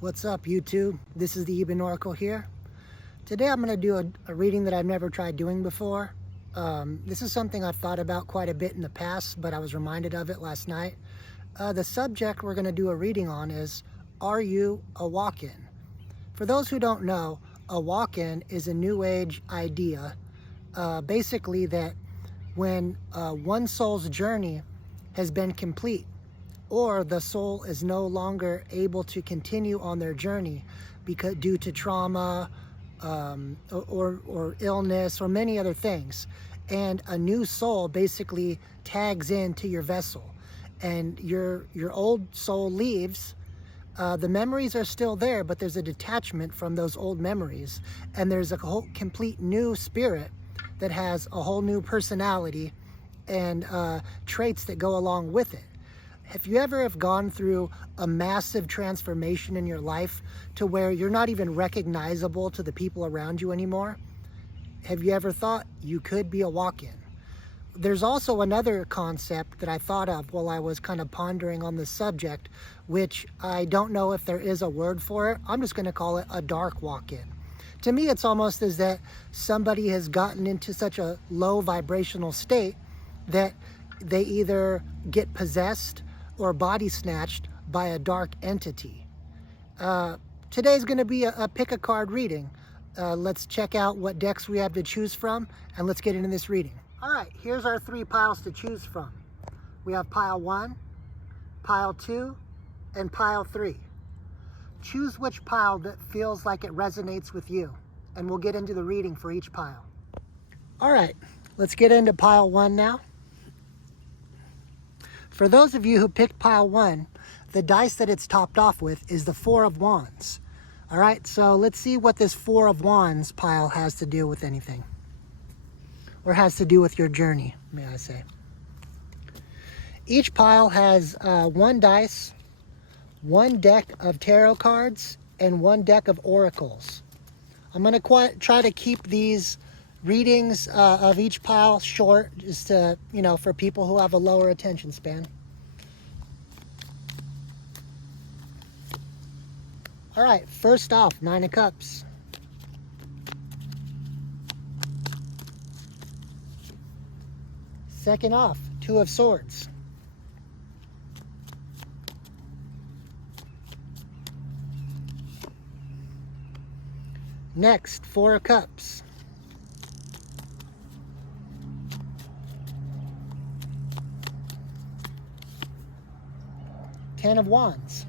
What's up, YouTube? This is the Eben Oracle here. Today I'm going to do a reading that I've never tried doing before. This is something I've thought about quite a bit in the past, but I was reminded of it last night. The subject we're going to do a reading on is, are you a walk-in? For those who don't know, a walk-in is a new age idea, basically that when one soul's journey has been complete, or the soul is no longer able to continue on their journey because due to trauma or illness or many other things, and a new soul basically tags into your vessel, and your old soul leaves. The memories are still there, but there's a detachment from those old memories, and there's a whole complete new spirit that has a whole new personality and traits that go along with it. If you ever have gone through a massive transformation in your life to where you're not even recognizable to the people around you anymore, have you ever thought you could be a walk-in? There's also another concept that I thought of while I was kind of pondering on this subject, which I don't know if there is a word for it. I'm just going to call it a dark walk-in. To me, it's almost as that somebody has gotten into such a low vibrational state that they either get possessed or body snatched by a dark entity. Today's going to be a pick a card reading. Let's check out what decks we have to choose from, and let's get into this reading. All right, here's our 3 piles to choose from. We have pile 1, pile 2, and pile 3. Choose which pile that feels like it resonates with you, and we'll get into the reading for each pile. All right, let's get into pile 1 now. For those of you who picked pile 1, the dice that it's topped off with is the 4 of Wands. All right, so let's see what this 4 of Wands pile has to do with anything. Or has to do with your journey, may I say. Each pile has 1 dice, 1 deck of tarot cards, and 1 deck of oracles. I'm going to try to keep these readings of each pile short, just to, for people who have a lower attention span. All right, first off, 9 of Cups. Second off, 2 of Swords. Next, 4 of Cups. Ten of Wands.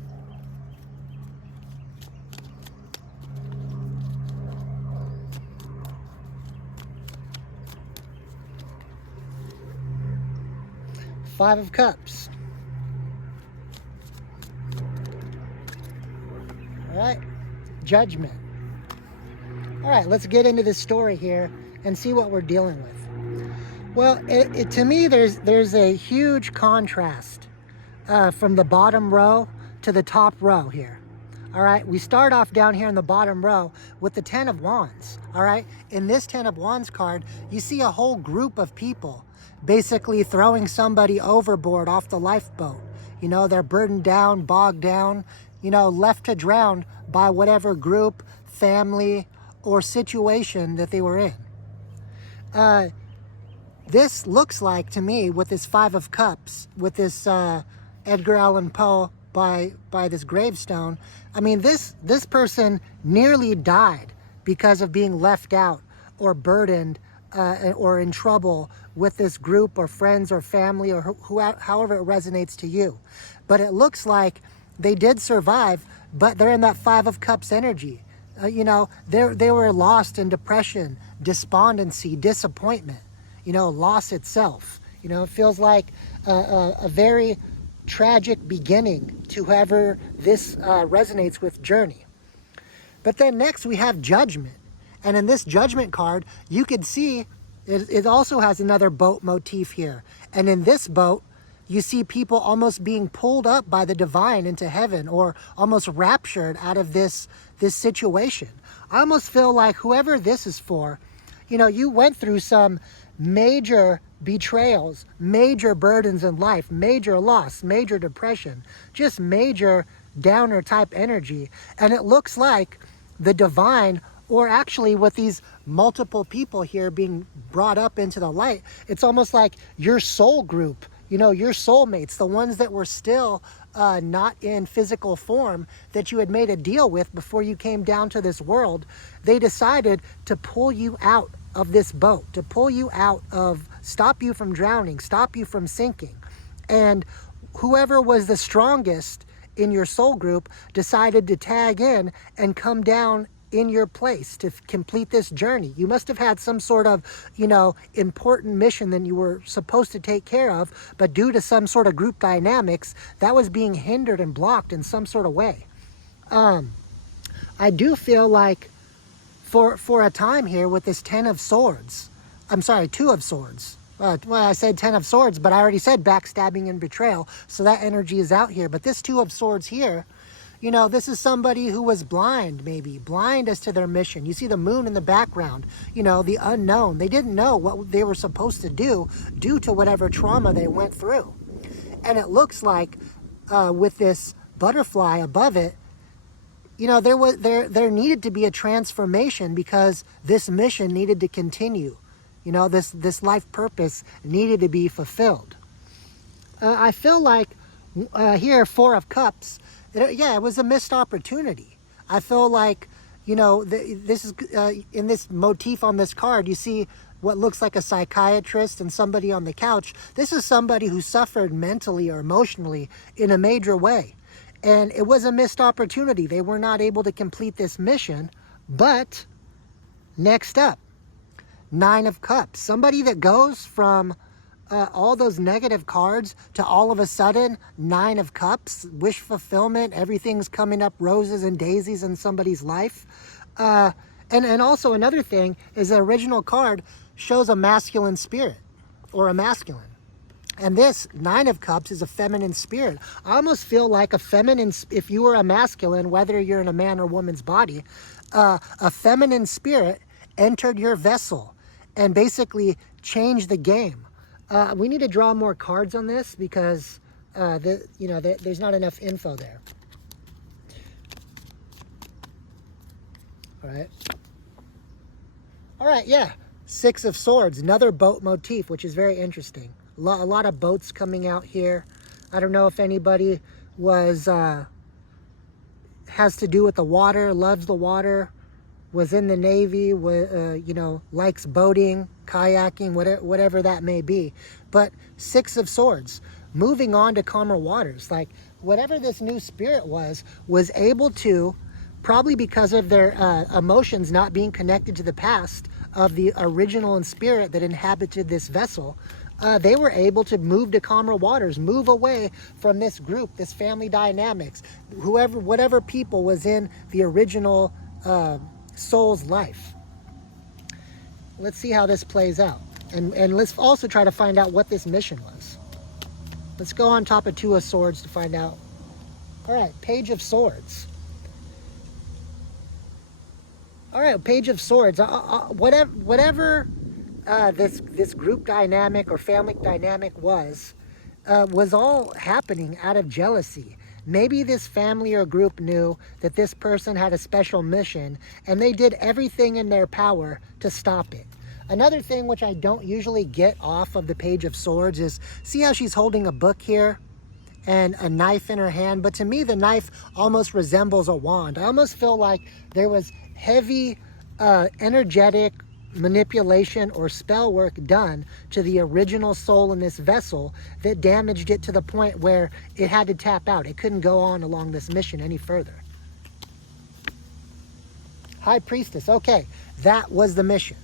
Five of Cups. All right, Judgment. All right, let's get into this story here and see what we're dealing with. Well, to me, there's a huge contrast from the bottom row to the top row here. All right, we start off down here in the bottom row with the 10 of Wands. All right, in this 10 of Wands card, you see a whole group of people basically throwing somebody overboard off the lifeboat. They're burdened down, bogged down, left to drown by whatever group, family, or situation that they were in. This looks like, to me, with this 5 of Cups, with this Edgar Allan Poe by this gravestone, I mean, this person nearly died because of being left out or burdened or in trouble with this group or friends or family or however it resonates to you. But it looks like they did survive, but they're in that 5 of Cups energy. They were lost in depression, despondency, disappointment, loss itself. It feels like a very tragic beginning to whoever this resonates with journey. But then next we have Judgment. And in this Judgment card, you can see it also has another boat motif here. And in this boat, you see people almost being pulled up by the divine into heaven, or almost raptured out of this situation. I almost feel like whoever this is for, you went through some major betrayals, major burdens in life, major loss, major depression, just major downer type energy. And it looks like the divine, or actually with these multiple people here being brought up into the light, it's almost like your soul group, you know, your soulmates, the ones that were still not in physical form, that you had made a deal with before you came down to this world. They decided to pull you out of this boat, to pull you out of, stop you from drowning, stop you from sinking. And whoever was the strongest in your soul group decided to tag in and come down in your place to complete this journey. You must have had some sort of, you know, important mission that you were supposed to take care of, but due to some sort of group dynamics, that was being hindered and blocked in some sort of way. I do feel like for a time here with this 10 of swords, I'm sorry, 2 of swords. Well, I said 10 of swords, but I already said backstabbing and betrayal, so that energy is out here. But this 2 of swords here, you know, this is somebody who was blind, maybe blind as to their mission. You see the moon in the background, you know, the unknown. They didn't know what they were supposed to do due to whatever trauma they went through. And it looks like with this butterfly above it, you know, there needed to be a transformation because this mission needed to continue. You know, this life purpose needed to be fulfilled. I feel like here, 4 of Cups, it was a missed opportunity. I feel like, you know, this is in this motif on this card, you see what looks like a psychiatrist and somebody on the couch. This is somebody who suffered mentally or emotionally in a major way. And it was a missed opportunity. They were not able to complete this mission. But next up, 9 of Cups. Somebody that goes from all those negative cards to all of a sudden 9 of Cups, wish fulfillment, everything's coming up roses and daisies in somebody's life. And also another thing is the original card shows a masculine spirit or a masculine. And this 9 of Cups is a feminine spirit. I almost feel like a feminine, if you were a masculine, whether you're in a man or woman's body, a feminine spirit entered your vessel and basically changed the game. We need to draw more cards on this because there's not enough info there. All right, yeah. 6 of Swords, another boat motif, which is very interesting. A lot of boats coming out here. I don't know if anybody has to do with the water, loves the water, was in the Navy, likes boating, kayaking, whatever that may be. But 6 of Swords, moving on to calmer waters. Like whatever this new spirit was able to, probably because of their emotions not being connected to the past of the original and spirit that inhabited this vessel, they were able to move to calmer waters, move away from this group, this family dynamics, whatever people was in the original soul's life. Let's see how this plays out. And let's also try to find out what this mission was. Let's go on top of 2 of Swords to find out. All right, Page of Swords. All right, Page of Swords. Whatever this group dynamic or family dynamic was all happening out of jealousy. Maybe this family or group knew that this person had a special mission and they did everything in their power to stop it. Another thing which I don't usually get off of the Page of Swords is, see how she's holding a book here and a knife in her hand? But to me, the knife almost resembles a wand. I almost feel like there was heavy energetic manipulation or spell work done to the original soul in this vessel that damaged it to the point where it had to tap out. It couldn't go on along this mission any further. High Priestess. Okay, that was the mission.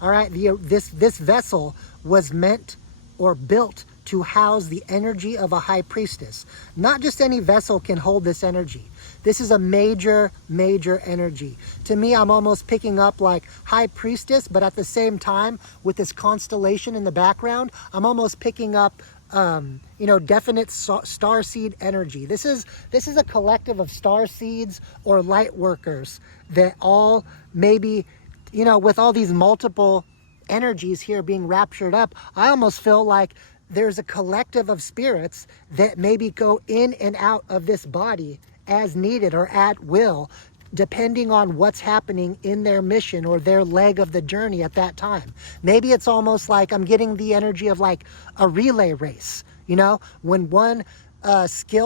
All right, this vessel was meant or built to house the energy of a high priestess. Not just any vessel can hold this energy. This is a major, major energy. To me, I'm almost picking up like high priestess, but at the same time, with this constellation in the background, I'm almost picking up definite star seed energy. This is a collective of star seeds or light workers that all maybe, with all these multiple energies here being raptured up, I almost feel like there's a collective of spirits that maybe go in and out of this body as needed or at will, depending on what's happening in their mission or their leg of the journey at that time. Maybe it's almost like I'm getting the energy of like a relay race, you know, when one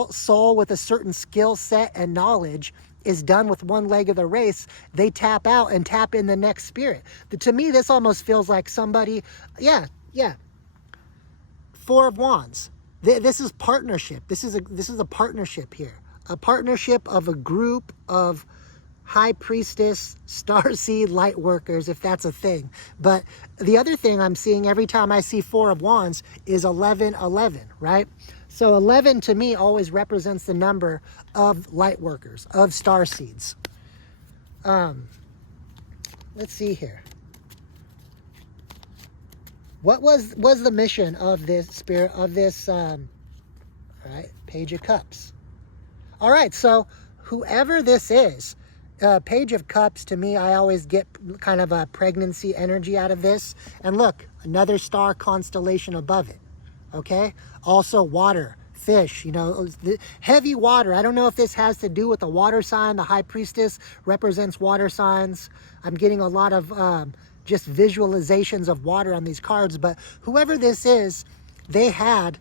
soul with a certain skill set and knowledge is done with one leg of the race, they tap out and tap in the next spirit. To me, this almost feels like somebody, yeah, Four of Wands. This is partnership. This is a partnership here. A partnership of a group of high priestess, starseed light workers, if that's a thing. But the other thing I'm seeing every time I see Four of Wands is 1111, right? So 11 to me always represents the number of light workers, of starseeds. Let's see here. What was the mission of this spirit, of this, all right, Page of Cups. All right, so whoever this is, Page of Cups, to me, I always get kind of a pregnancy energy out of this. And look, another star constellation above it, okay? Also water, fish, you know, heavy water. I don't know if this has to do with the water sign. The High Priestess represents water signs. I'm getting a lot of just visualizations of water on these cards, but whoever this is, they had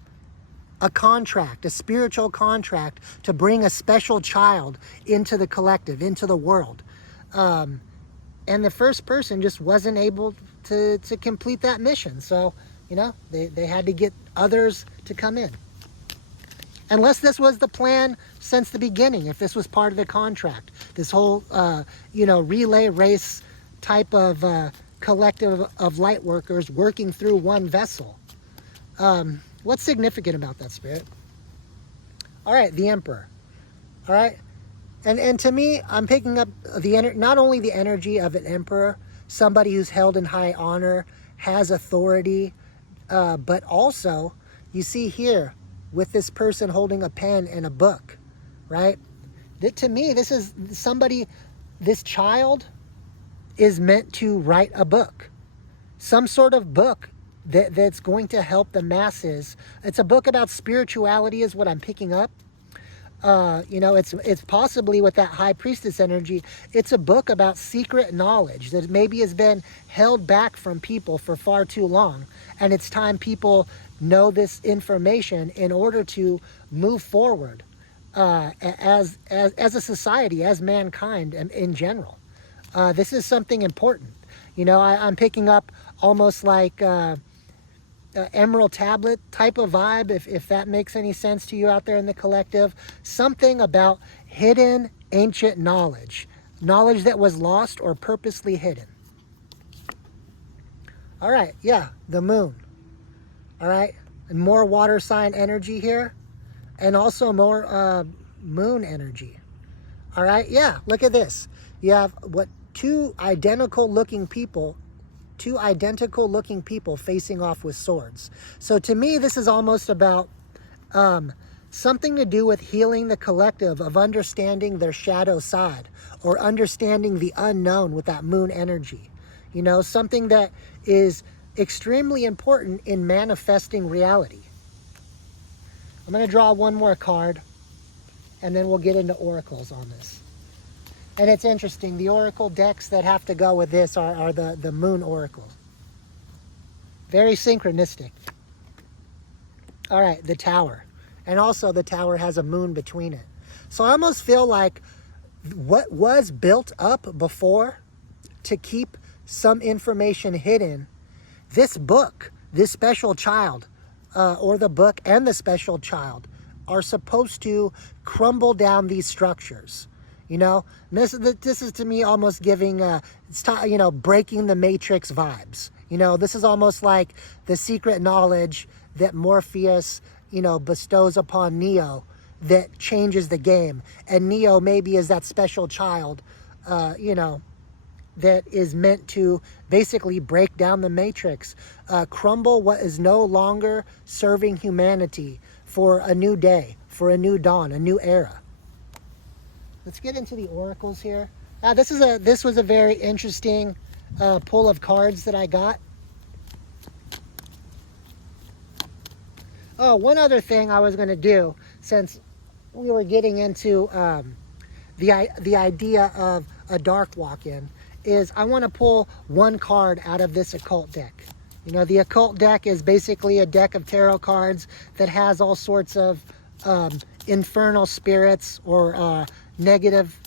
a contract, a spiritual contract to bring a special child into the collective, into the world. And the first person just wasn't able to complete that mission. So, you know, they had to get others to come in. Unless this was the plan since the beginning, if this was part of the contract, this whole, you know, relay race type of collective of light workers working through one vessel. What's significant about that, Spirit? All right, the Emperor. All right, and to me, I'm picking up not only the energy of an emperor, somebody who's held in high honor, has authority, but also you see here with this person holding a pen and a book, right? To me, this is somebody. This child is meant to write a book, some sort of book that's going to help the masses. It's a book about spirituality is what I'm picking up. You know, it's possibly with that High Priestess energy, it's a book about secret knowledge that maybe has been held back from people for far too long. And it's time people know this information in order to move forward as a society, as mankind in general. This is something important. You know, I'm picking up almost like Emerald Tablet type of vibe, if that makes any sense to you out there in the collective. Something about hidden ancient knowledge that was lost or purposely hidden. All right, yeah, the Moon. All right, and more water sign energy here, and also more moon energy. All right, yeah, look at this. You have two identical looking people facing off with swords. So to me, this is almost about something to do with healing the collective, of understanding their shadow side or understanding the unknown with that moon energy. You know, something that is extremely important in manifesting reality. I'm going to draw one more card and then we'll get into oracles on this. And it's interesting, the oracle decks that have to go with this are the moon oracle. Very synchronistic. All right, the Tower. And also the Tower has a moon between it. So I almost feel like what was built up before to keep some information hidden, this book, this special child, or the book and the special child are supposed to crumble down these structures. You know, this is to me almost giving, breaking the Matrix vibes. You know, this is almost like the secret knowledge that Morpheus, you know, bestows upon Neo that changes the game. And Neo maybe is that special child, you know, that is meant to basically break down the Matrix, crumble what is no longer serving humanity for a new day, for a new dawn, a new era. Let's get into the oracles here. This was a very interesting pull of cards that I got. Oh, one other thing I was going to do, since we were getting into the idea of a dark walk-in, is I want to pull one card out of this occult deck. You know, the occult deck is basically a deck of tarot cards that has all sorts of infernal spirits or negative,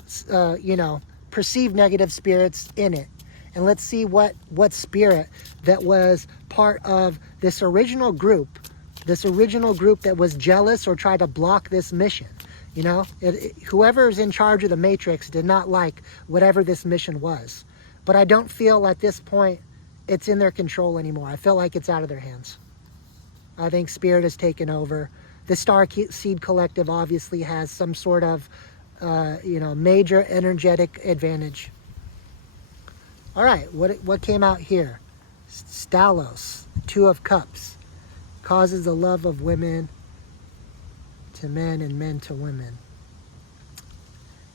you know, perceived negative spirits in it. And let's see what spirit that was part of this original group that was jealous or tried to block this mission. You know, whoever is in charge of the Matrix did not like whatever this mission was. But I don't feel at this point it's in their control anymore. I feel like it's out of their hands. I think Spirit has taken over. The Star Seed Collective obviously has some sort of, you know, major energetic advantage. All right, what came out here? Stalos, Two of Cups, causes the love of women to men and men to women.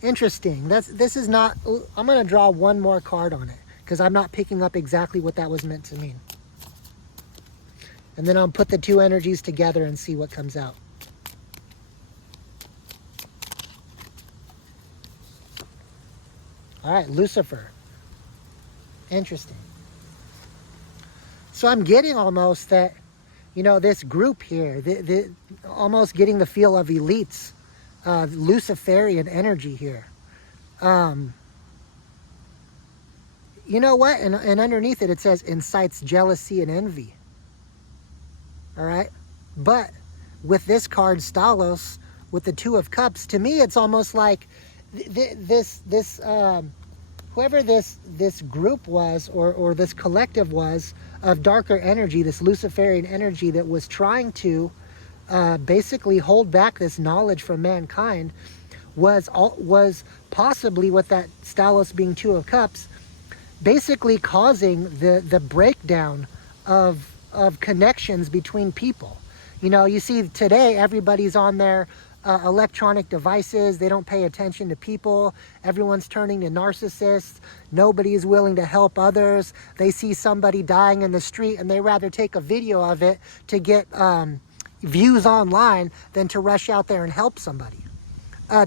Interesting. This is not. I'm going to draw one more card on it because I'm not picking up exactly what that was meant to mean. And then I'll put the two energies together and see what comes out. All right, Lucifer. Interesting. So I'm getting almost that, you know, this group here, almost getting the feel of elites, Luciferian energy here. You know what? And underneath it, it says incites jealousy and envy. All right. But with this card, Stalos, with the Two of Cups, to me, it's almost like whoever this group was or this collective was of darker energy, this Luciferian energy that was trying to basically hold back this knowledge from mankind, was possibly, with that Stalos being Two of Cups, basically causing the breakdown of connections between people. You know, you see today everybody's on their electronic devices. They don't pay attention to people. Everyone's turning to narcissists. Nobody is willing to help others. They see somebody dying in the street and they rather take a video of it to get views online than to rush out there and help somebody.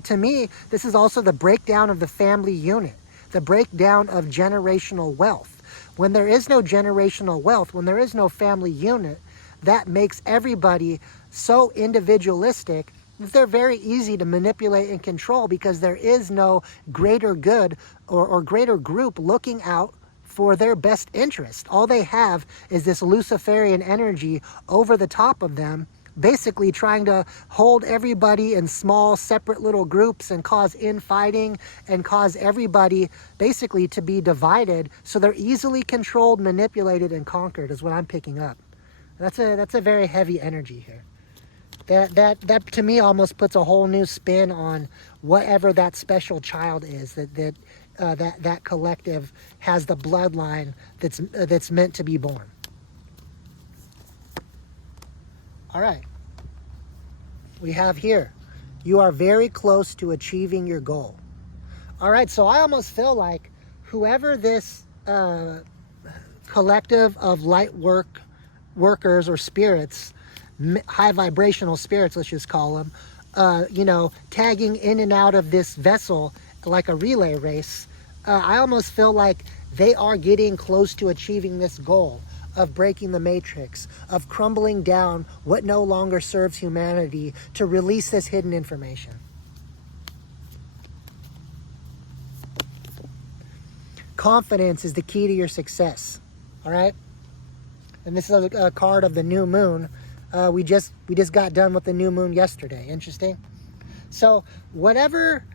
To me, this is also the breakdown of the family unit, the breakdown of generational wealth. When there is no generational wealth, when there is no family unit, that makes everybody so individualistic that they're very easy to manipulate and control, because there is no greater good or greater group looking out for their best interest. All they have is this Luciferian energy over the top of them, basically trying to hold everybody in small, separate little groups and cause infighting and cause everybody basically to be divided, so they're easily controlled, manipulated, and conquered, is what I'm picking up. That's a very heavy energy here. That to me almost puts a whole new spin on whatever that special child is that collective has, the bloodline that's meant to be born. All right. We have here, you are very close to achieving your goal. All right, so I almost feel like whoever this collective of light workers or spirits, high vibrational spirits, let's just call them, you know, tagging in and out of this vessel like a relay race, I almost feel like they are getting close to achieving this goal of breaking the matrix, of crumbling down what no longer serves humanity to release this hidden information. Confidence is the key to your success. All right? And this is a card of the new moon. We just got done with the new moon yesterday. Interesting. So whatever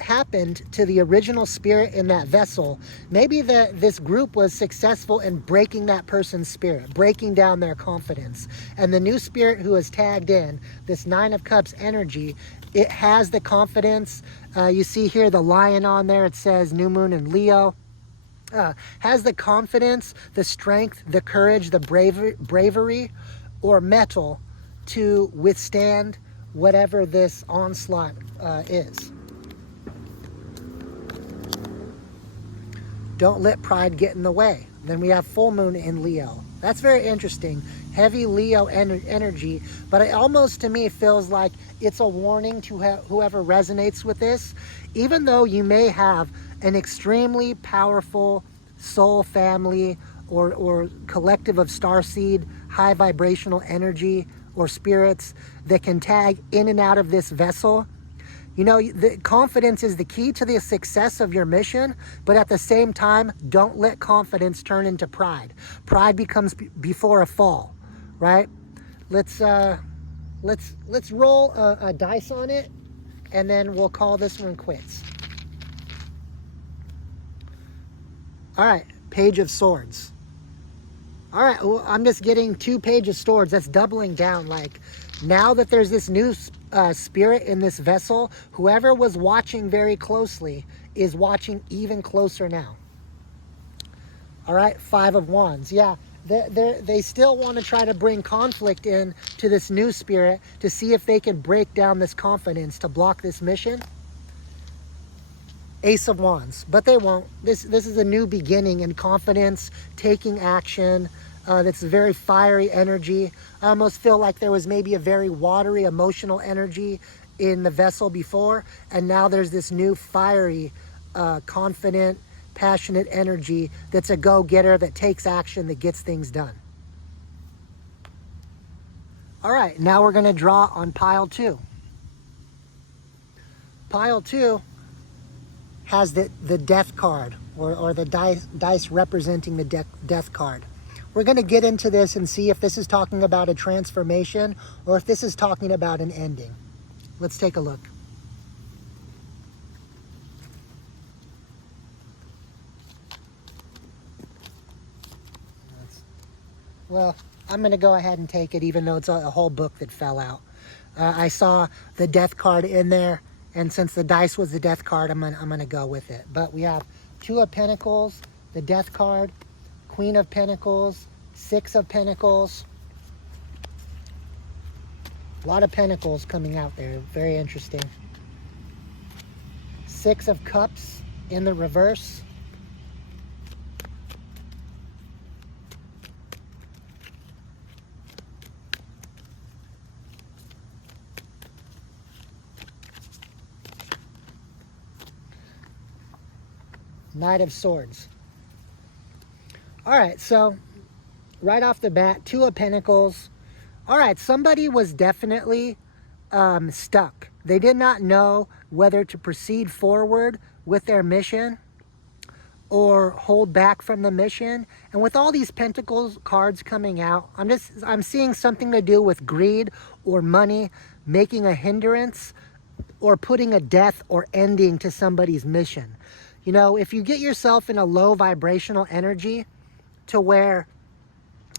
happened to the original spirit in that vessel, maybe this group was successful in breaking that person's spirit, breaking down their confidence. And the new spirit who is tagged in, this Nine of Cups energy, it has the confidence. You see here the lion on there. It says new moon in Leo. Has the confidence, the strength, the courage, the bravery or mettle to withstand whatever this onslaught is. Don't let pride get in the way. Then we have full moon in Leo. That's very interesting. heavy Leo energy, but it almost to me feels like it's a warning to whoever resonates with this. Even though you may have an extremely powerful soul family or collective of starseed, high vibrational energy or spirits that can tag in and out of this vessel, you know, the confidence is the key to the success of your mission, but at the same time, don't let confidence turn into pride. Pride becomes before a fall, right? Let's roll a dice on it, and then we'll call this one quits. All right, Page of Swords. All right, well, I'm just getting 2 Page of Swords. That's doubling down. Like, now that there's this new spirit in this vessel, whoever was watching very closely is watching even closer now. All right, 5 of Wands. Yeah, they still want to try to bring conflict in to this new spirit to see if they can break down this confidence to block this mission. Ace of Wands, but they won't. This is a new beginning and confidence, taking action. That's very fiery energy. I almost feel like there was maybe a very watery, emotional energy in the vessel before, and now there's this new fiery, confident, passionate energy that's a go-getter, that takes action, that gets things done. All right, now we're going to draw on pile 2. Pile 2 has the death card, or the dice representing the death card. We're going to get into this and see if this is talking about a transformation or if this is talking about an ending. Let's take a look. Well, I'm going to go ahead and take it, even though it's a whole book that fell out. I saw the death card in there, and since the dice was the death card, I'm gonna go with it. But we have 2 of Pentacles, the death card, Queen of Pentacles, 6 of Pentacles. A lot of Pentacles coming out there. Very interesting. 6 of Cups in the reverse. Knight of Swords. All right, so right off the bat, 2 of Pentacles. All right, somebody was definitely stuck. They did not know whether to proceed forward with their mission or hold back from the mission. And with all these Pentacles cards coming out, I'm seeing something to do with greed or money, making a hindrance or putting a death or ending to somebody's mission. You know, if you get yourself in a low vibrational energy to where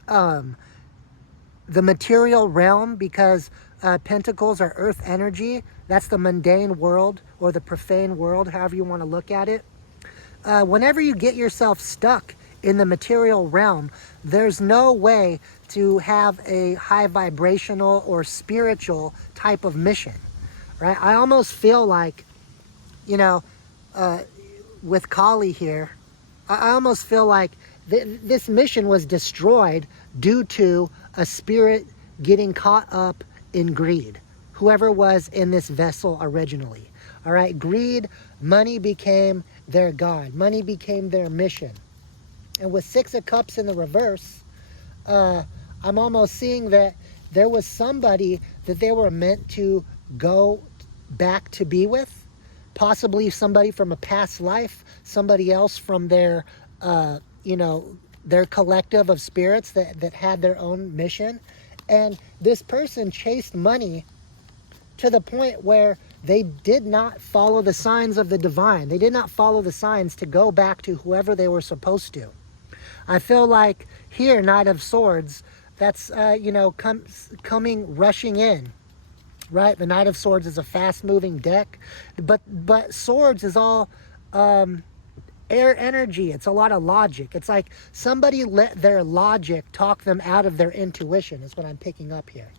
the material realm, because Pentacles are earth energy, that's the mundane world or the profane world, however you want to look at it. Whenever you get yourself stuck in the material realm, there's no way to have a high vibrational or spiritual type of mission, right? I almost feel like, you know, with Kali here, I almost feel like this mission was destroyed due to a spirit getting caught up in greed. Whoever was in this vessel originally. All right, greed, money became their god. Money became their mission. And with 6 of Cups in the reverse, I'm almost seeing that there was somebody that they were meant to go back to be with. Possibly somebody from a past life, somebody else from their, you know, their collective of spirits that had their own mission. And this person chased money to the point where they did not follow the signs of the divine. They did not follow the signs to go back to whoever they were supposed to. I feel like here, Knight of Swords, that's, you know, coming rushing in. Right, the Knight of Swords is a fast-moving deck, but Swords is all air energy. It's a lot of logic. It's like somebody let their logic talk them out of their intuition, is what I'm picking up here.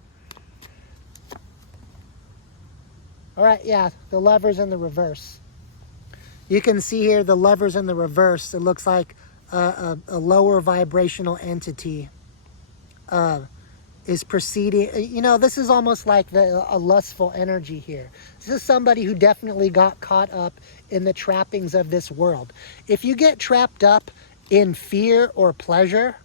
All right, yeah, the Lovers in the reverse. You can see here the Lovers in the reverse. It looks like a lower vibrational entity is proceeding. You know, this is almost like a lustful energy here. This is somebody who definitely got caught up in the trappings of this world. If you get trapped up in fear or pleasure,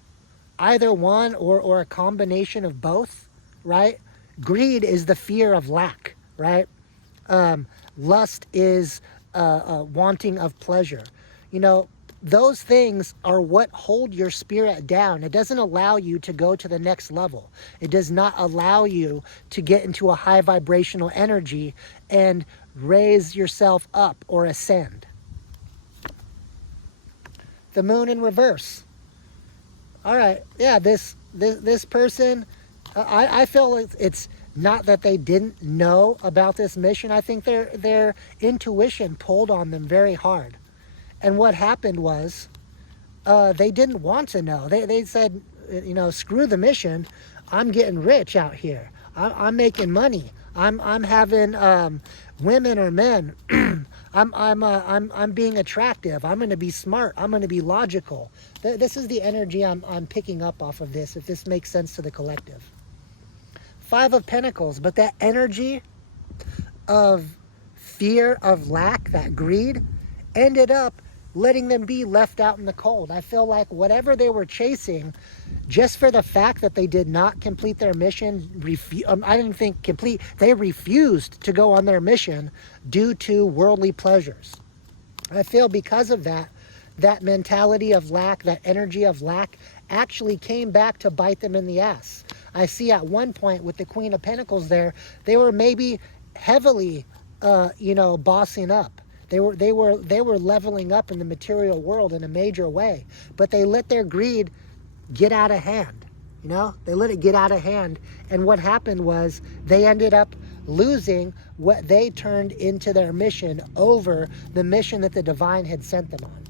either one or a combination of both, right? Greed is the fear of lack, right? Lust is wanting of pleasure. You know, those things are what hold your spirit down. It doesn't allow you to go to the next level. It does not allow you to get into a high vibrational energy and raise yourself up or ascend. The moon in reverse. All right, yeah, this person, I feel it's not that they didn't know about this mission. I think their intuition pulled on them very hard. And what happened was, they didn't want to know. They said, you know, screw the mission. I'm getting rich out here. I'm making money. I'm having women or men. I'm being attractive. I'm going to be smart. I'm going to be logical. This is the energy I'm picking up off of this, if this makes sense to the collective. 5 of Pentacles, but that energy of fear, of lack, that greed, ended up letting them be left out in the cold. I feel like whatever they were chasing, just for the fact that they did not complete their mission, I didn't think complete, they refused to go on their mission due to worldly pleasures. I feel because of that, that mentality of lack, that energy of lack, actually came back to bite them in the ass. I see at one point with the Queen of Pentacles there, they were maybe heavily, bossing up. They were leveling up in the material world in a major way, but they let their greed get out of hand. You know, they let it get out of hand. And what happened was they ended up losing what they turned into their mission over the mission that the divine had sent them on.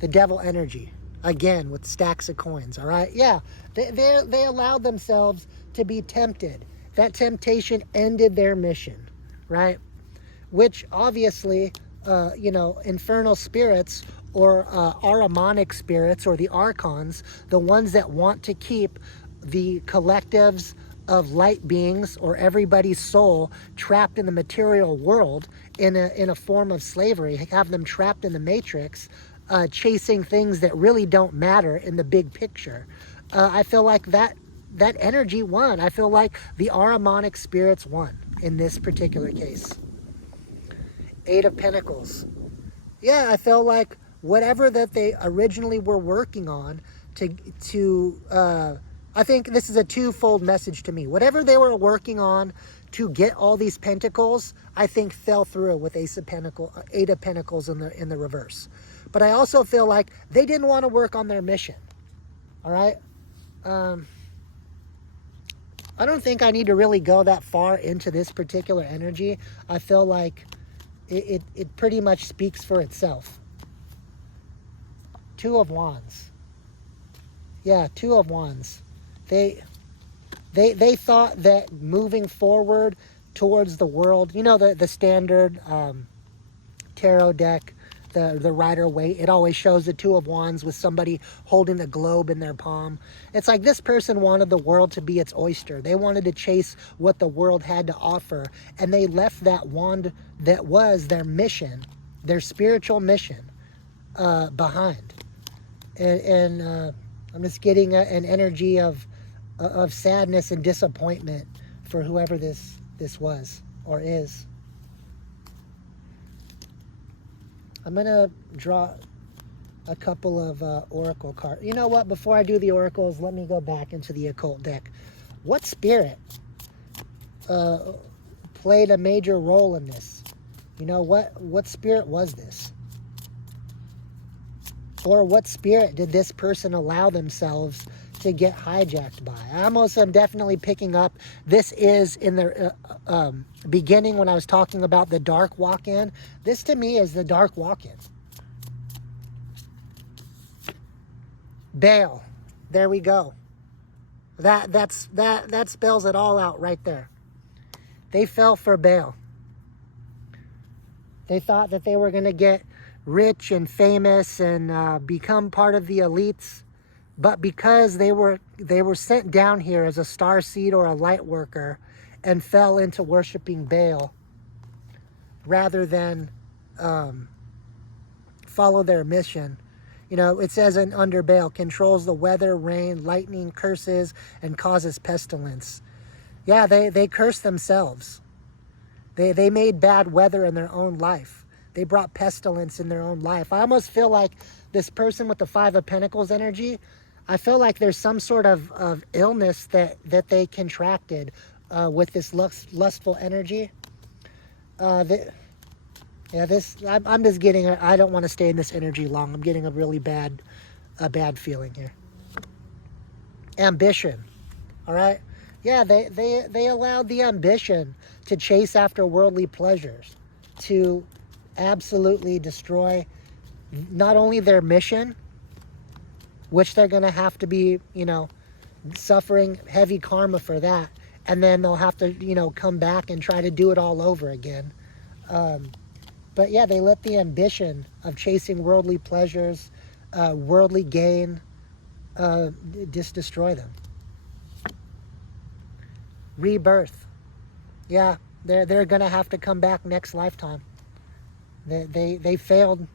The devil energy, again, with stacks of coins, all right? Yeah, they allowed themselves to be tempted. That temptation ended their mission, right? Which obviously, infernal spirits or Ahrimanic spirits or the archons, the ones that want to keep the collectives of light beings or everybody's soul trapped in the material world in a form of slavery, have them trapped in the matrix, chasing things that really don't matter in the big picture. I feel like that energy won. I feel like the Ahrimanic spirits won in this particular case. 8 of Pentacles. Yeah, I feel like whatever that they originally were working on I think this is a twofold message to me. Whatever they were working on to get all these pentacles, I think fell through with 8 of Pentacles in the reverse. But I also feel like they didn't want to work on their mission. All right? I don't think I need to really go that far into this particular energy. I feel like it pretty much speaks for itself. 2 of Wands. Yeah, 2 of Wands. They thought that moving forward towards the world, you know, the standard tarot deck, the Rider-Waite, it always shows the 2 of Wands with somebody holding the globe in their palm. It's like this person wanted the world to be its oyster. They wanted to chase what the world had to offer, and they left that wand that was their mission, their spiritual mission, behind. And I'm just getting an energy of sadness and disappointment for whoever this was or is. I'm going to draw a couple of oracle cards. You know what? Before I do the oracles, let me go back into the occult deck. What spirit played a major role in this? You know, what spirit was this? Or what spirit did this person allow themselves to get hijacked by? I'm definitely picking up, this is in the beginning when I was talking about the dark walk-in. This to me is the dark walk-in. Baal. There we go. That spells it all out right there. They fell for Baal. They thought that they were going to get rich and famous and become part of the elites. But because they were they were sent down here as a star seed or a light worker and fell into worshiping Baal rather than follow their mission. You know, it says in under Baal, controls the weather, rain, lightning, curses, and causes pestilence. Yeah, they cursed themselves. They made bad weather in their own life. They brought pestilence in their own life. I almost feel like this person with the Five of Pentacles energy, I feel like there's some sort of illness that they contracted with this lustful energy. I'm just getting, I don't want to stay in this energy long. I'm getting a really bad feeling here. Ambition, all right? Yeah, they allowed the ambition to chase after worldly pleasures, to absolutely destroy not only their mission, which they're going to have to be, you know, suffering heavy karma for that, and then they'll have to, you know, come back and try to do it all over again. But yeah, they let the ambition of chasing worldly pleasures, worldly gain, just destroy them. Rebirth. Yeah, they're gonna have to come back next lifetime. They failed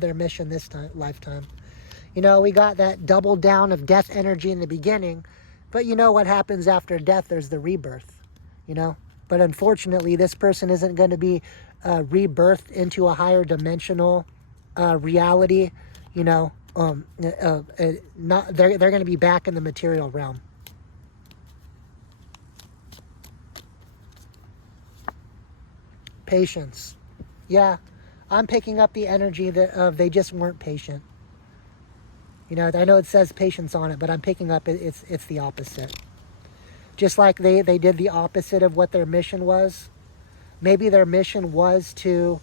their mission this lifetime. You know, we got that double down of death energy in the beginning, but you know what happens after death? There's the rebirth, you know? But unfortunately, this person isn't going to be rebirthed into a higher dimensional reality, you know? They're going to be back in the material realm. Patience. Yeah, I'm picking up the energy that they just weren't patient. You know, I know it says patience on it, but I'm picking up it's the opposite. Just like they did the opposite of what their mission was. Maybe their mission was to...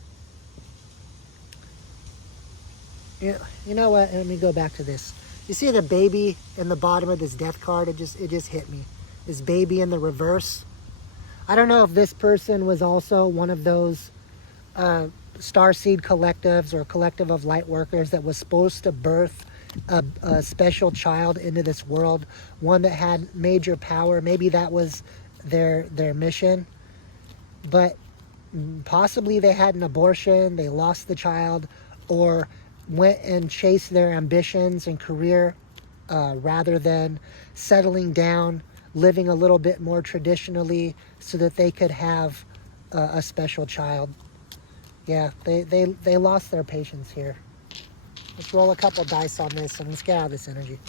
You know what? Let me go back to this. You see the baby in the bottom of this death card? It just hit me. This baby in the reverse. I don't know if this person was also one of those starseed collectives or collective of light workers that was supposed to birth a special child into this world, one that had major power. Maybe that was their mission, but possibly they had an abortion, they lost the child, or went and chased their ambitions and career rather than settling down, living a little bit more traditionally so that they could have a special child. Yeah, they lost their patience here. Let's roll a couple dice on this and let's get out of this energy.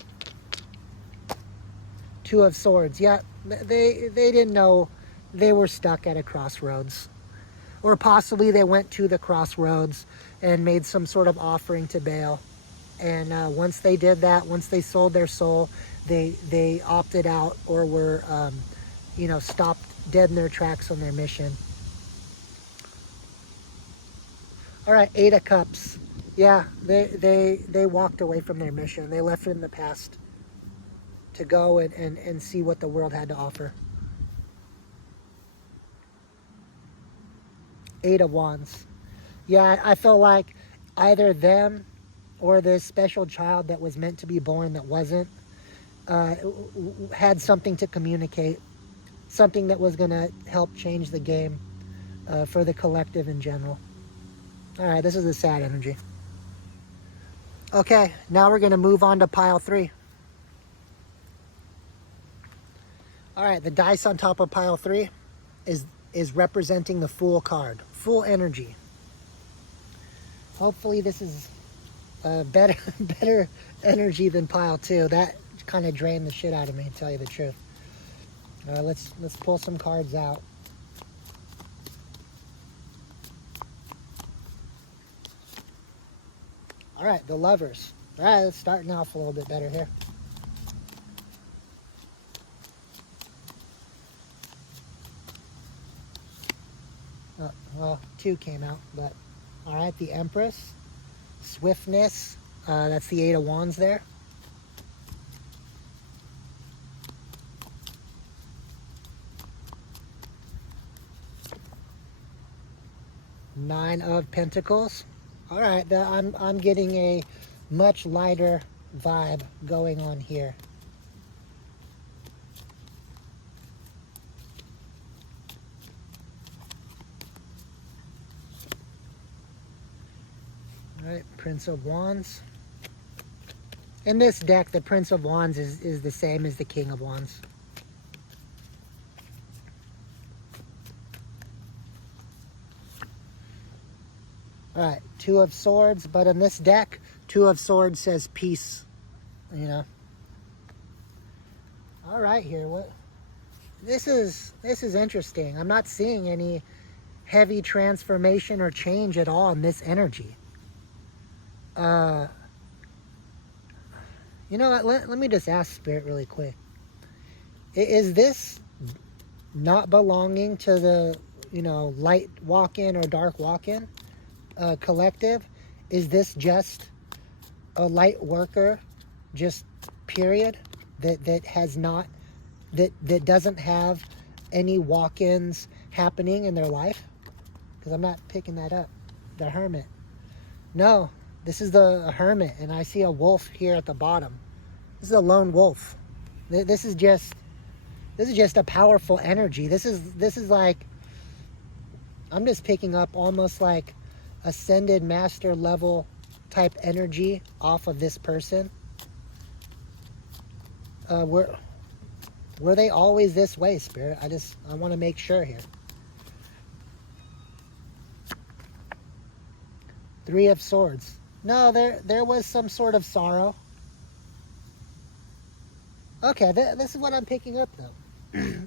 Two of Swords. Yeah, they didn't know they were stuck at a crossroads. Or possibly they went to the crossroads and made some sort of offering to Baal. And once they did that, once they sold their soul, they opted out or were, you know, stopped dead in their tracks on their mission. All right, Eight of Cups. Yeah, they walked away from their mission. They left it in the past to go and see what the world had to offer. Eight of Wands. Yeah, I feel like either them or this special child that was meant to be born that wasn't had something to communicate, something that was going to help change the game for the collective in general. All right, this is the sad energy. Okay, now we're going to move on to pile 3. All right, the dice on top of pile 3 is representing the Fool card. Fool energy. Hopefully this is better energy than pile 2. That kind of drained the shit out of me, to tell you the truth. Let's pull some cards out. All right, the Lovers. All right, it's starting off a little bit better here. Well, 2 came out, but all right, the Empress. Swiftness. That's the Eight of Wands there. Nine of Pentacles. All right, I'm getting a much lighter vibe going on here. Alright, Prince of Wands. In this deck, the Prince of Wands is the same as the King of Wands. Alright, Two of Swords, but in this deck, Two of Swords says peace, you know. Alright here, what? This is interesting. I'm not seeing any heavy transformation or change at all in this energy. You know what, let me just ask Spirit really quick. Is this not belonging to the, you know, light walk-in or dark walk-in collective? Is this just a light worker, just period, that has not, that doesn't have any walk-ins happening in their life? Because I'm not picking that up. The Hermit. No, this is the Hermit, and I see a wolf here at the bottom. This is a lone wolf. This is just a powerful energy. This is like, I'm just picking up almost like ascended master level type energy off of this person. Were they always this way, Spirit? I want to make sure here. Three of Swords. No, there was some sort of sorrow. Okay, this is what I'm picking up, though.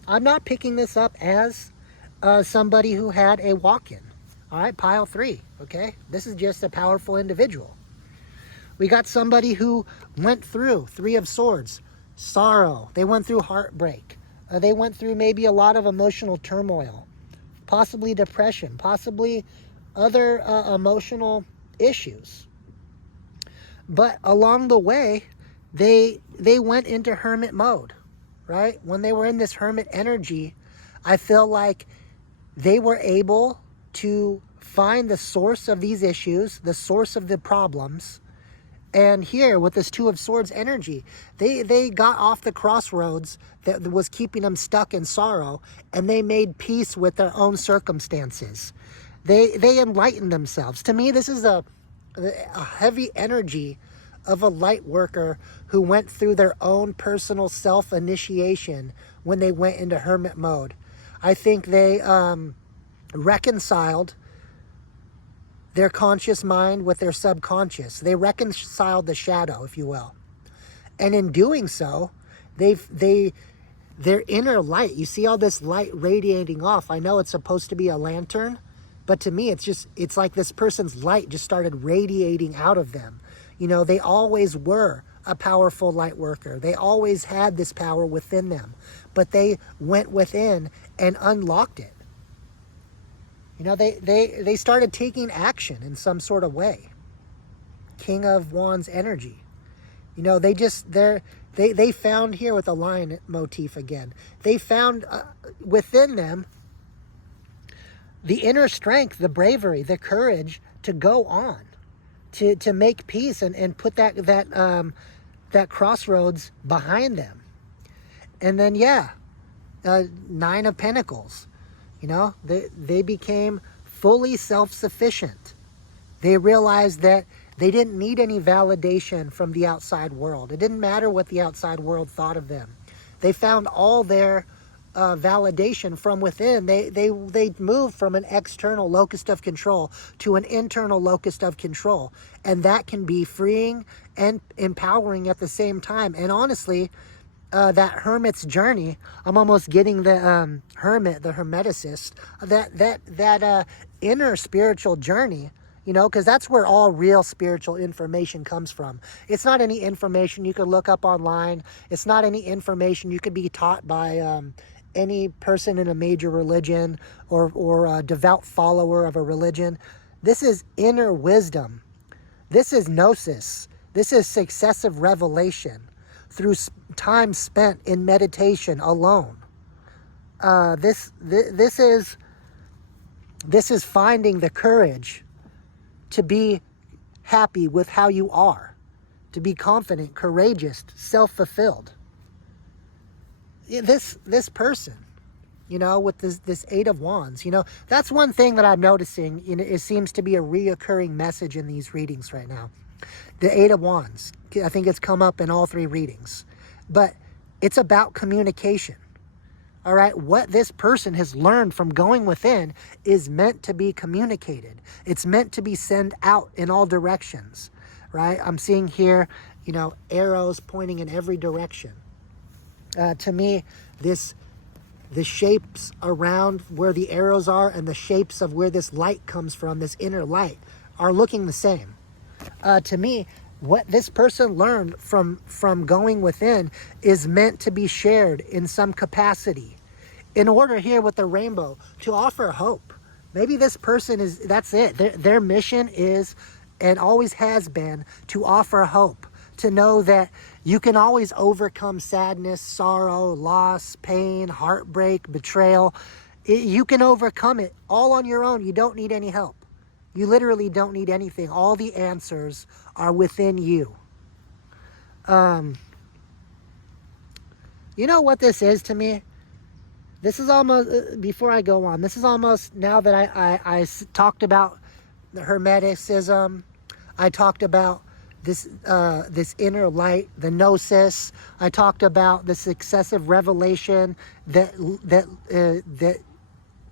I'm not picking this up as somebody who had a walk-in. All right, pile 3, okay? This is just a powerful individual. We got somebody who went through Three of Swords, sorrow. They went through heartbreak. They went through maybe a lot of emotional turmoil, possibly depression, possibly other emotional issues. But along the way, they went into hermit mode, right? When they were in this hermit energy, I feel like they were able to find the source of these issues, the source of the problems. And here with this Two of Swords energy, they got off the crossroads that was keeping them stuck in sorrow, and they made peace with their own circumstances. They enlightened themselves. To me, this is a heavy energy of a light worker who went through their own personal self-initiation when they went into hermit mode. I think they reconciled their conscious mind with their subconscious. They reconciled the shadow, if you will. And in doing so, their inner light, you see all this light radiating off. I know it's supposed to be a lantern, but to me, it's like this person's light just started radiating out of them. You know, they always were a powerful light worker. They always had this power within them, but they went within and unlocked it. You know, they started taking action in some sort of way. King of Wands energy. You know, they found here with the lion motif again. They found within them the inner strength, the bravery, the courage to go on, to make peace and put that crossroads behind them. And then, yeah, Nine of Pentacles. You know, they became fully self-sufficient. They realized that they didn't need any validation from the outside world. It didn't matter what the outside world thought of them. They found all their validation from within. They moved from an external locus of control to an internal locus of control. And that can be freeing and empowering at the same time. And honestly, that hermit's journey, I'm almost getting the hermit, the hermeticist, that inner spiritual journey, you know, because that's where all real spiritual information comes from. It's not any information you could look up online. It's not any information you could be taught by any person in a major religion or a devout follower of a religion. This is inner wisdom. This is gnosis. This is successive revelation through time spent in meditation alone. This is finding the courage to be happy with how you are, to be confident, courageous, self-fulfilled. This person, you know, with this Eight of Wands. You know, that's one thing that I'm noticing. You know, it seems to be a reoccurring message in these readings right now. The Eight of Wands. I think it's come up in all three readings. But it's about communication. All right, what this person has learned from going within is meant to be communicated. It's meant to be sent out in all directions, right? I'm seeing here, you know, arrows pointing in every direction. To me, the shapes around where the arrows are and the shapes of where this light comes from, this inner light, are looking the same. To me, what this person learned from going within is meant to be shared in some capacity. In order here with the rainbow to offer hope. Maybe this person that's it. Their mission is, and always has been, to offer hope. To know that you can always overcome sadness, sorrow, loss, pain, heartbreak, betrayal. You can overcome it all on your own. You don't need any help. You literally don't need anything. All the answers are within you. You know what this is to me? This is almost, before I go on, this is almost, now that I talked about the Hermeticism, I talked about this inner light, the gnosis, I talked about this excessive revelation that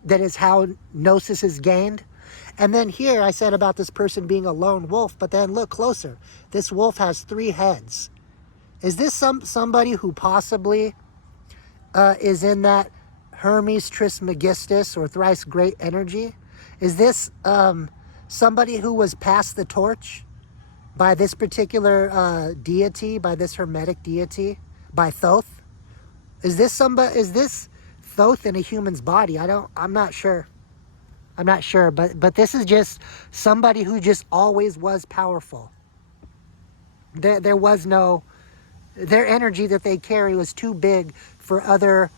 is how gnosis is gained. And then here I said about this person being a lone wolf, but then look closer. This wolf has 3 heads. Is this somebody who possibly is in that Hermes Trismegistus or thrice great energy? Is this somebody who was passed the torch by this particular deity, by this Hermetic deity, by Thoth? Is this Thoth in a human's body? I'm not sure. I'm not sure, but this is just somebody who just always was powerful. There was no, their energy that they carry was too big for other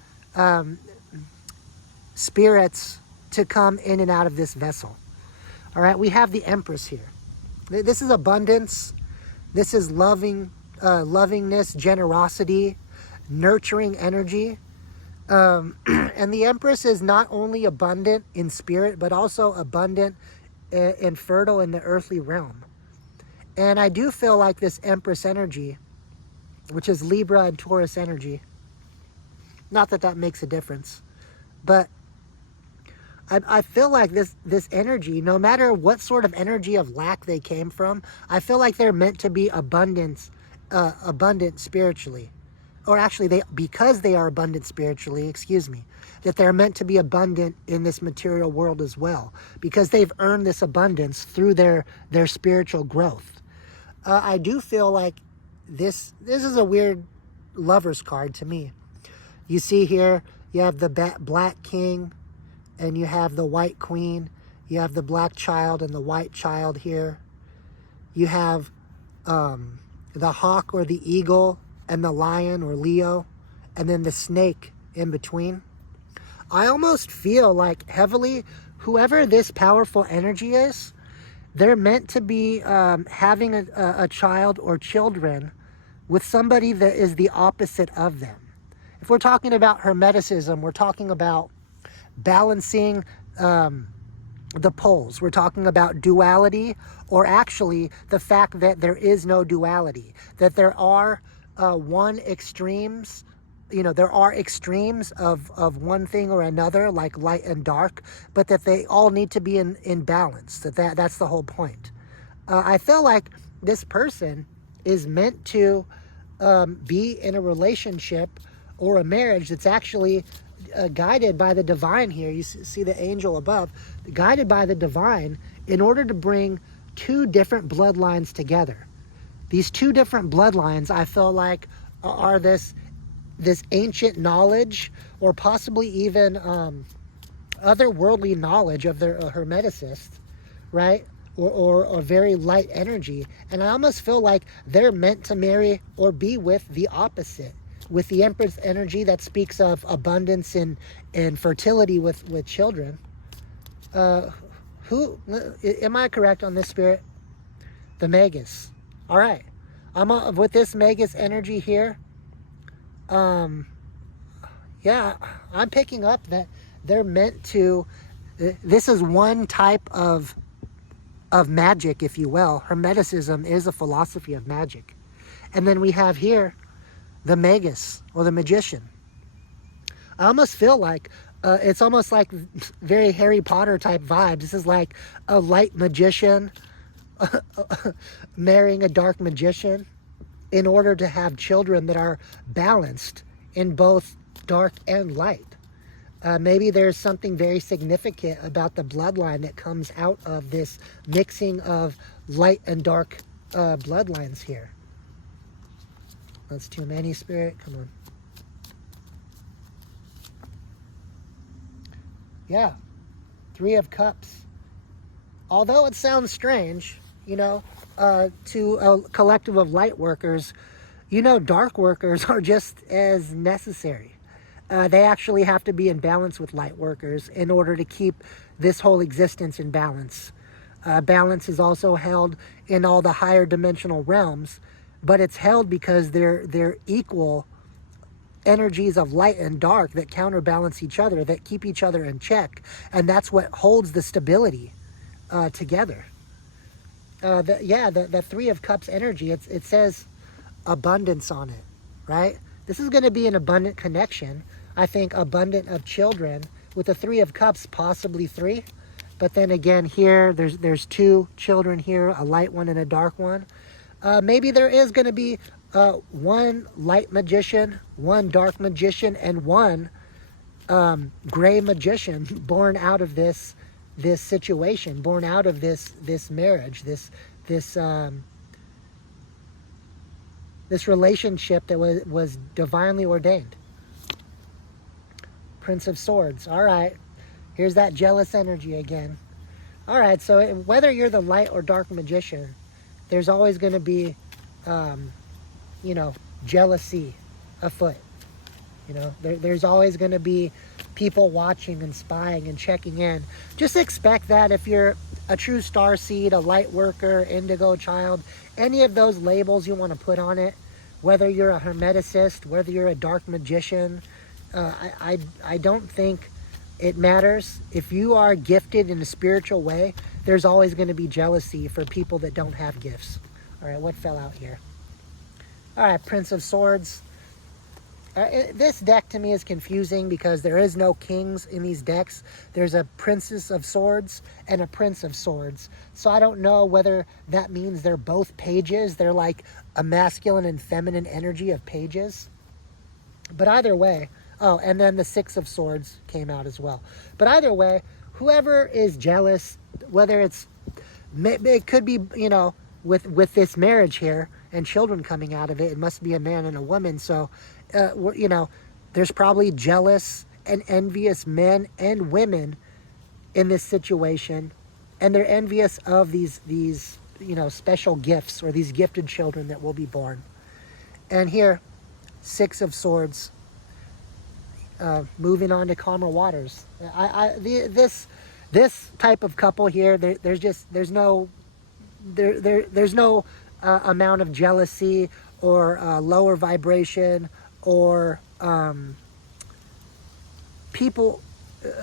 spirits to come in and out of this vessel. All right, we have the Empress here. This is abundance. This is lovingness, generosity, nurturing energy. And the Empress is not only abundant in spirit, but also abundant and fertile in the earthly realm. And I do feel like this Empress energy, which is Libra and Taurus energy, not that that makes a difference, but I feel like this energy, no matter what sort of energy of lack they came from, I feel like they're meant to be abundant spiritually. Or actually, because they are abundant spiritually, that they're meant to be abundant in this material world as well, because they've earned this abundance through their spiritual growth. I do feel like this is a weird Lover's card to me. You see here, you have the Black King, and you have the White Queen. You have the Black Child and the White Child here. You have the Hawk or the Eagle and the Lion or Leo, and then the Snake in between. I almost feel like heavily, whoever this powerful energy is, they're meant to be having a child or children with somebody that is the opposite of them. If we're talking about Hermeticism, we're talking about balancing the poles. We're talking about duality, or actually the fact that there is no duality, that there are there are extremes of one thing or another, like light and dark, but that they all need to be in balance. That's the whole point. I feel like this person is meant to be in a relationship or a marriage that's actually guided by the divine here. You see the angel above, guided by the divine in order to bring 2 different bloodlines together. These 2 different bloodlines, I feel like, are this ancient knowledge, or possibly even otherworldly knowledge of their Hermeticists, right? Or very light energy. And I almost feel like they're meant to marry or be with the opposite, with the Empress energy that speaks of abundance and fertility with children. Who am I correct on this, Spirit? The Magus. All right, I'm with this Magus energy here. Yeah, I'm picking up that they're meant to, this is one type of magic, if you will. Hermeticism is a philosophy of magic. And then we have here the magus, or the magician. I almost feel like it's almost like very Harry Potter type vibes. This is like a light magician marrying a dark magician in order to have children that are balanced in both dark and light. Maybe there's something very significant about the bloodline that comes out of this mixing of light and dark bloodlines here. That's too many, Spirit. Come on. Yeah. 3 of Cups. Although it sounds strange, you know, to a collective of light workers, you know, dark workers are just as necessary. They actually have to be in balance with light workers in order to keep this whole existence in balance. Balance is also held in all the higher dimensional realms, but it's held because they're equal energies of light and dark that counterbalance each other, that keep each other in check, and that's what holds the stability together. The 3 of Cups energy, it says abundance on it, right? This is going to be an abundant connection. I think abundant of children with the 3 of Cups, possibly 3. But then again, here there's 2 children here, a light one and a dark one. Maybe there is going to be 1 light magician, 1 dark magician, and 1 gray magician born out of this situation, born out of this marriage, this relationship that was divinely ordained. Prince of Swords. All right. Here's that jealous energy again. All right. So whether you're the light or dark magician, there's always going to be, jealousy afoot. There's always going to be people watching and spying and checking in. Just expect that if you're a true star seed, a light worker, indigo child, any of those labels you want to put on it, whether you're a hermeticist, whether you're a dark magician, I don't think it matters. If you are gifted in a spiritual way, there's always going to be jealousy for people that don't have gifts. All right, what fell out here? All right, Prince of Swords. This deck to me is confusing because there is no kings in these decks. There's a Princess of Swords and a Prince of Swords. So I don't know whether that means they're both pages. They're like a masculine and feminine energy of pages. But either way, oh, and then the 6 of Swords came out as well. But either way, whoever is jealous, whether it could be, with this marriage here and children coming out of it, it must be a man and a woman. So, there's probably jealous and envious men and women in this situation. And they're envious of these special gifts, or these gifted children that will be born. And here, 6 of Swords. Moving on to calmer waters. This type of couple here, there's no amount of jealousy or lower vibration or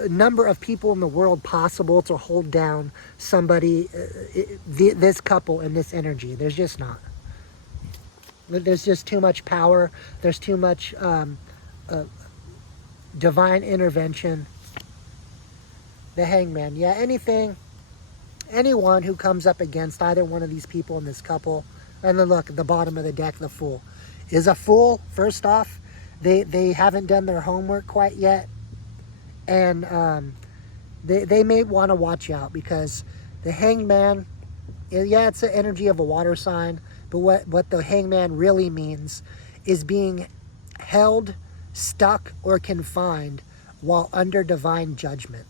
number of people in the world possible to hold down somebody, this couple and this energy. There's just not. There's just too much power. There's too much divine intervention. The Hangman. Yeah, anyone who comes up against either one of these people in this couple. And then look at the bottom of the deck, the Fool. Is a fool, first off. They haven't done their homework quite yet. And they may want to watch out, because the Hangman, yeah, it's the energy of a water sign, but what the Hangman really means is being held, stuck, or confined while under divine judgment.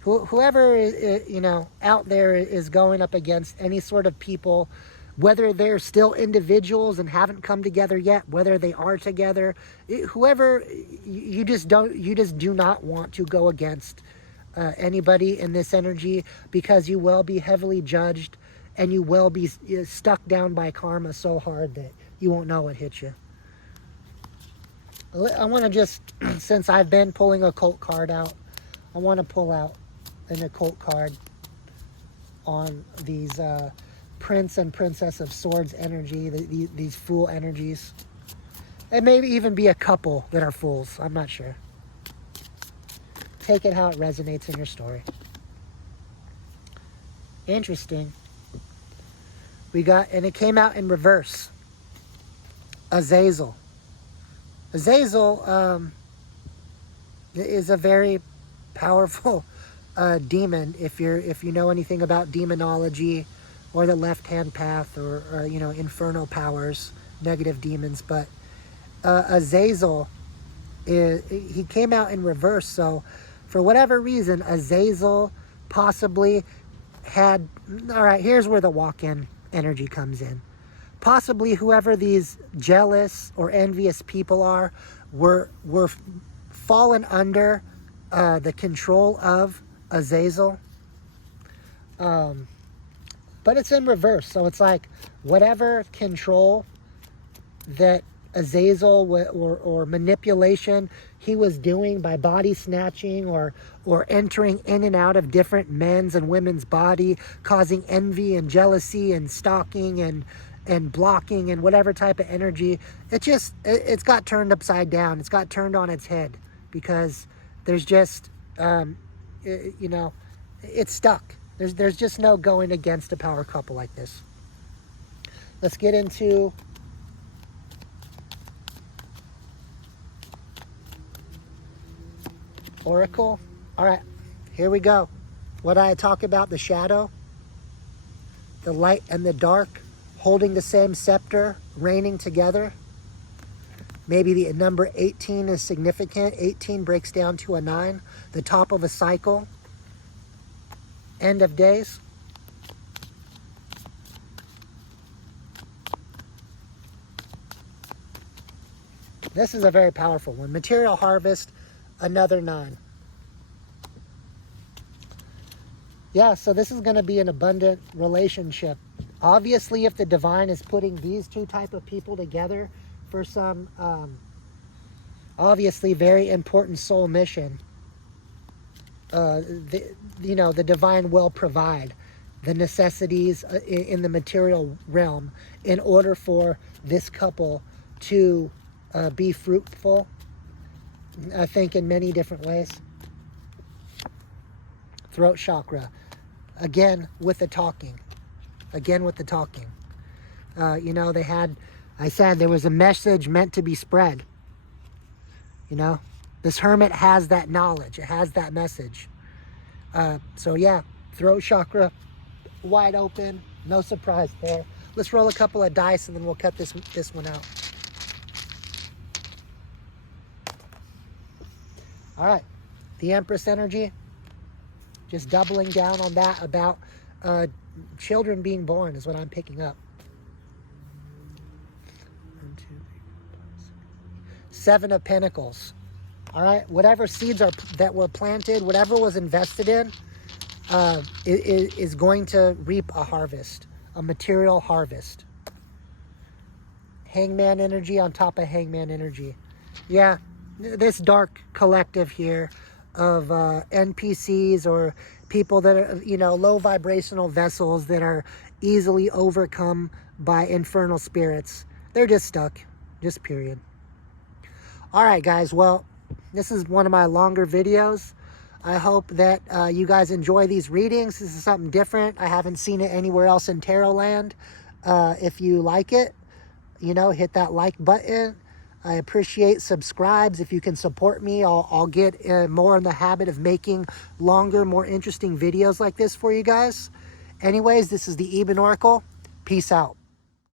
Whoever out there is going up against any sort of people, whether they're still individuals and haven't come together yet, whether they are together, whoever, you just do not want to go against anybody in this energy, because you will be heavily judged and you will be stuck down by karma so hard that you won't know what hit you. I want to just, since I've been pulling occult card out, I want to pull out an occult card on these Prince and Princess of Swords energy, these fool energies. And maybe even be a couple that are fools. I'm not sure. Take it how it resonates in your story. Interesting. We got, and it came out in reverse. Azazel. Azazel is a very powerful demon if you know anything about demonology or the left-hand path or you know, infernal powers, negative demons. But Azazel, he came out in reverse. So for whatever reason, Azazel possibly had, all right, here's where the walk-in energy comes in. Possibly whoever these jealous or envious people are were fallen under the control of Azazel. But it's in reverse. So it's like whatever control that Azazel or manipulation he was doing by body snatching or entering in and out of different men's and women's body, causing envy and jealousy and stalking and blocking and whatever type of energy, it's got turned upside down. It's got turned on its head because there's just you know, it's stuck. There's just no going against a power couple like this. Let's get into Oracle. All right, here we go. What I talk about, the shadow, the light and the dark, holding the same scepter, reigning together. Maybe the number 18 is significant. 18 breaks down to a 9. The top of a cycle. End of days. This is a very powerful one. Material harvest, another 9. Yeah, so this is going to be an abundant relationship. Obviously, if the divine is putting these two type of people together for some obviously very important soul mission, you know, the divine will provide the necessities in the material realm in order for this couple to be fruitful, I think, in many different ways. Throat chakra, again with the talking. Again with the talking. You know, I said there was a message meant to be spread. You know, this hermit has that knowledge. It has that message. So yeah, throat chakra wide open. No surprise there. Let's roll a couple of dice and then we'll cut this one out. All right, the Empress energy. Just doubling down on that about children being born is what I'm picking up. 1, 2, 3, 4, 5, 6. 7 of Pentacles. All right, whatever seeds that were planted, whatever was invested in, is going to reap a harvest, a material harvest. Hangman energy on top of Hangman energy. Yeah, this dark collective here of NPCs or people that are, you know, low vibrational vessels that are easily overcome by infernal spirits. They're just stuck, just period. All right, guys, well, this is one of my longer videos. I hope that you guys enjoy these readings. This is something different. I haven't seen it anywhere else in Tarot Land. If you like it, you know, hit that like button. I appreciate subscribes. If you can support me, I'll get more in the habit of making longer, more interesting videos like this for you guys. Anyways, this is the Eben Oracle. Peace out.